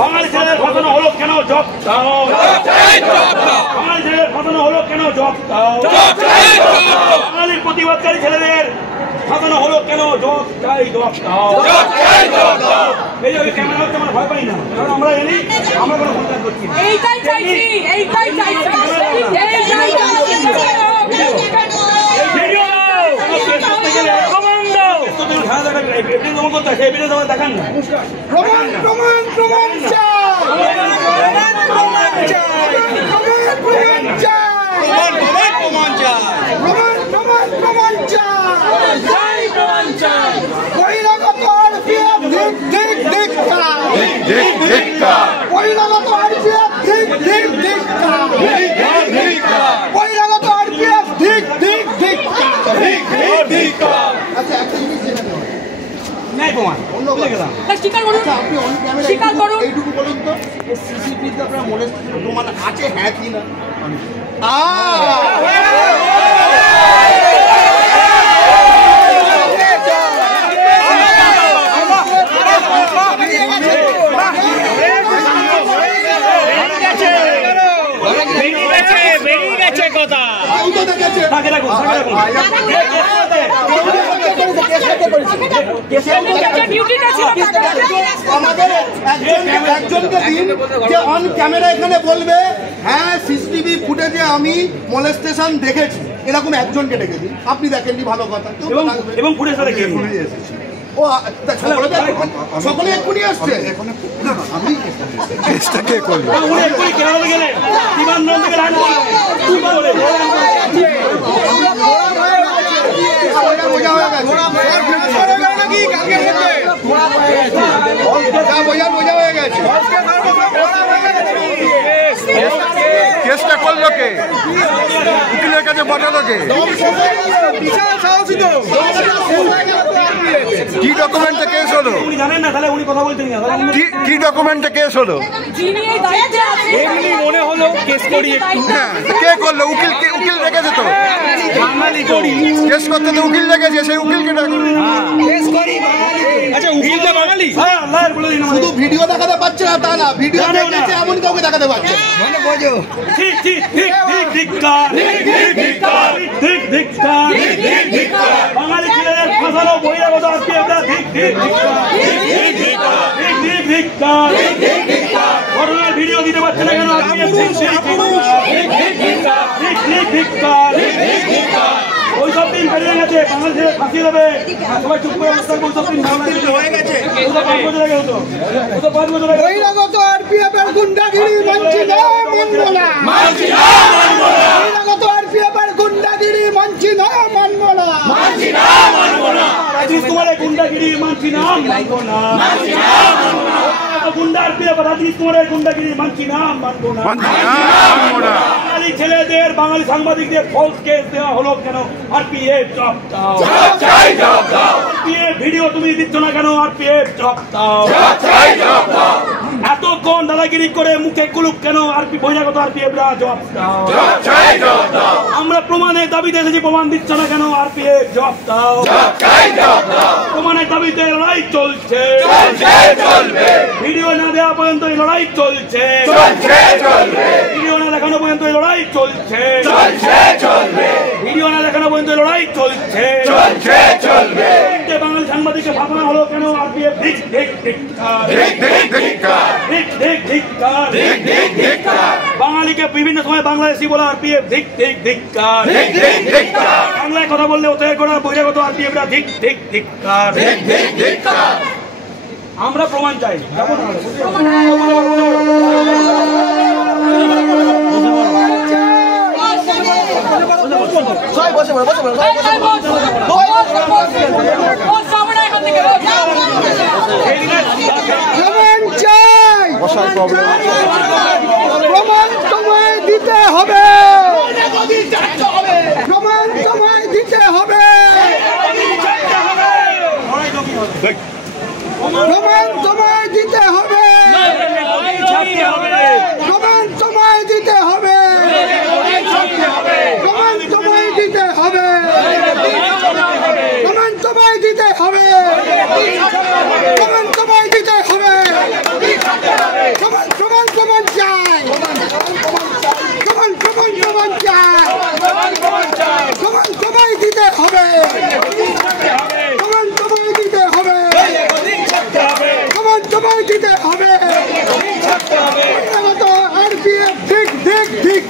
বাঙালি ছেলেদের ফাঁসানো হলো কেন? জব দাও। বাঙালি ছেলেদের ফাঁসানো হলো কেন? জব দাও। বাঙালির প্রতিবাদকারী ছেলেদের ফাঁসানো হলো কেন? জব চাই, জব দাও। এই যে ক্যামেরা হচ্ছে, আমরা ভয় পাই না, কারণ আমরা জানি আমরা কোনো ভুল কাজ করছি না। এইটাই চাইছি, এইটাই চাইছি, দেখান না। প্রমাণ প্রমাণ প্রমাণ চাই, প্রমাণ চাই। বহিরাগত আরপিএফ ধিক ধিক ধিক্কার, বহিরাগত আরপিএফ ধিক ধিক ধিক্কার, বহিরাগত আরপিএফ ধিক ধিক ধিক্কার। আচ্ছা, একটা জিনিস জেনে নেব, নাই প্রমাণ স্বীকার করুন, স্বীকার করুন। এইটুকু বলুন তো, সিসিটিভিতে আপনার মোলেস্টেশন প্রমাণ আছে, হ্যাঁ কি না? আমাদের একজনকে দিন যে অন ক্যামেরা এখানে বলবে হ্যাঁ সিসিটিভি ফুটেজে আমি মোলেস্টেশন দেখেছি, এরকম একজনকে ডেকে দিন। আপনি দেখেননি, ভালো কথা, এবং ফুটেজটা দেখে ও সকলে এক্ষুনি আসছে। আমি কেসটা কে করবে? বোঝা হয়ে গেছে। কেসটা করলো কে? উকিলের কাছে পাঠালো কে? কি ডকুমেন্টে কেস হলো? কি ডকুমেন্টে কেস হলো? মনে হলো কেস করি। হ্যাঁ, কে করলো? উকিল রেখেছে তো, কেস করতে তো উকিল রেখেছে, সেই উকিলকে ডাকুন। আচ্ছা, উকিলটা বাঙালি? শুধু ভিডিও দেখাতে পারছে না তা না, ভিডিও দেখেছে এমন কাউকে দেখাতে পারছে। বাঙালি ছেলেদের ফাঁসানো বহিরাগত ঘটনার ভিডিও দিতে পারছে না কেন? ওইসব দিন বেরিয়ে গেছে, বাঙালি ছেলে ফাঁসিয়ে দেবে, সবাই চুপ করে বসে থাকবে। ওইসব দিন হয়ে গেছে, 5 বছর আগে হতো, 5 বছর আগে। বহিরাগত আরপিএফ এর গুন্ডাগিরি মানছি না, মানব না। বহিরাগত আরপিএফ এর গুন্ডাগিরি মানছি না, মানব না। রাজীব কুমারের গুন্ডাগিরি মানছি না, মানব না। গুন্ডা আরপিএফ রাজীব কুমারের গুন্ডাগিরি মানছি না, মানব না। বাঙালি ছেলেদের, বাঙালি সাংবাদিকদের ফলস কেস দেওয়া হলো কেন? আরপিএফ জব দাও। আরপিএফ ভিডিও তুমি দিচ্ছ না কেন? আরপিএফ জব দাও। এতক্ষণ দাদাগিরি করে মুখে কুলুপ কেন? বহিরাগত আরপিএফরা জব দাও। আমরা প্রমাণের দাবিতে এসেছি, প্রমাণ দিচ্ছ না কেন? আরপিএফ জব দাও। প্রমাণের দাবিতে লড়াই চলছে, ভিডিও না দেওয়া পর্যন্ত এই লড়াই চলছে, ভিডিও না দেখানো পর্যন্ত এই লড়াই চলছে, ভিডিও না দেখানো পর্যন্ত লড়াই চলছে। বাঙালি সাংবাদিককে ফাঁসানো হলো কেন? আরপিএফ ধিক ধিক ধিক্কার। বাঙালিকে বিভিন্ন সময় বাংলাদেশি বলা আরপিএফ ধিক ধিক ধিক্কার। বাংলায় কথা বললে ওতে করা বহিরাগত আরপিএফরা ধিক ধিক ধিক্কার। আমরা প্রমাণ চাই। প্রমাণ তোমায় দিতে হবে, প্রমাণ তোমায় দিতে হবে, প্রমাণ তোমায় দিতে হবে, প্রমাণ তোমায় দিতে হবে, প্রমাণ তোমায় দিতে হবে, প্রমাণ তোমায় দিতে হবে, প্রমাণ তোমায় দিতে হবে। জবাই দিতে হবে RPF ঠিক ঠিক ঠিক